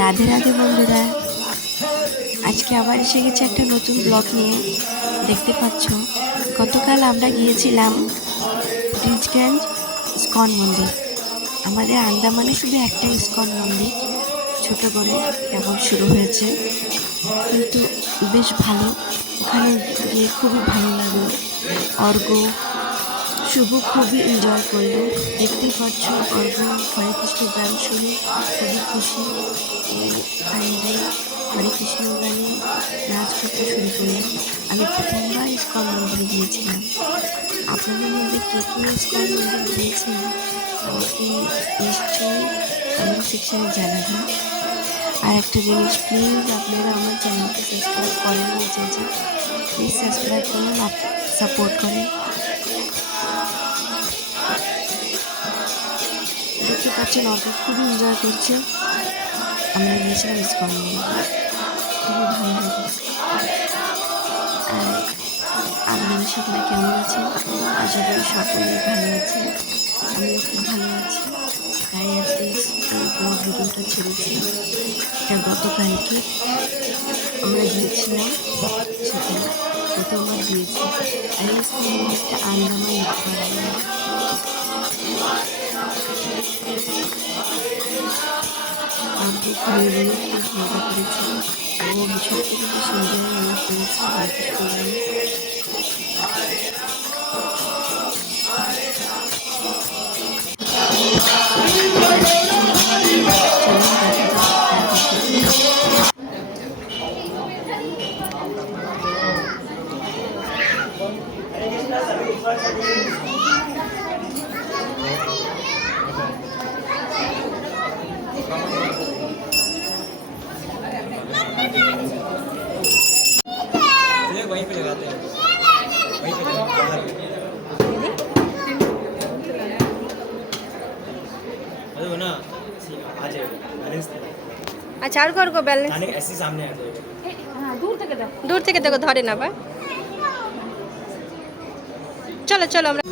রাধে রাধে বন্ধুরা, আজকে আবার এসে গেছে একটা নতুন ব্লগ নিয়ে। দেখতে পাচ্ছ, গতকাল আমরা গিয়েছিলাম ব্রিজগঞ্জ ইস্কন মন্দির। আমাদের আন্দামানে শুধু একটা ইস্কন মন্দির, ছোট করে কেবল শুরু হয়েছে। কিন্তু বেশ ভালো, ওখানে গিয়ে খুবই ভালো লাগল। অর্ঘ শুভ, খুবই এনজয় করল। দেখতেই পাচ্ছ অর্ঘ হরে কৃষ্ণ গান শুনে খুবই খুশি। হরে কৃষ্ণ গানে নাচ করতে শুরু করল। আমি প্রথমবার ইস্কন মন্দিরে গিয়েছিলাম। আপনাদের মধ্যে কে কে ইস্কন মন্দিরে গিয়েছেন, আমাকে নিশ্চয়ই কমেন্ট সেকশানে জানাবেন। আর একটা জিনিস প্লিজ আপনারা আমার চ্যানেলকে সাবস্ক্রাইব করেন যে প্লিজ সাবস্ক্রাইব করুন সাপোর্ট করেন। দেখতে পাচ্ছেন অর্ক খুবই এনজয় করছে। আমরা গিয়েছিলাম ইস্কন খুবই ভালো লেগেছে। আর আপনাদের সকলে কেমন আছেন আশা করি সকলে ভালো আছে। আমিও খুব ভালো আছি। তাই আজকে ব্লগ ভিডিওটা ছেড়েছি। এটা গতকালকে আমরা গিয়েছিলাম। সেখানে প্রথমবার গিয়েছি। এই স্কুল একটা আন্দামান মজা করেছি ও সব থেকে এনজয় আমরা করেছি বাইকে করে চলুন দেখা আচ্ছা আর করব ব্যালেন্স দূর থেকে দেখো ধরে না বা চলো চলো আমরা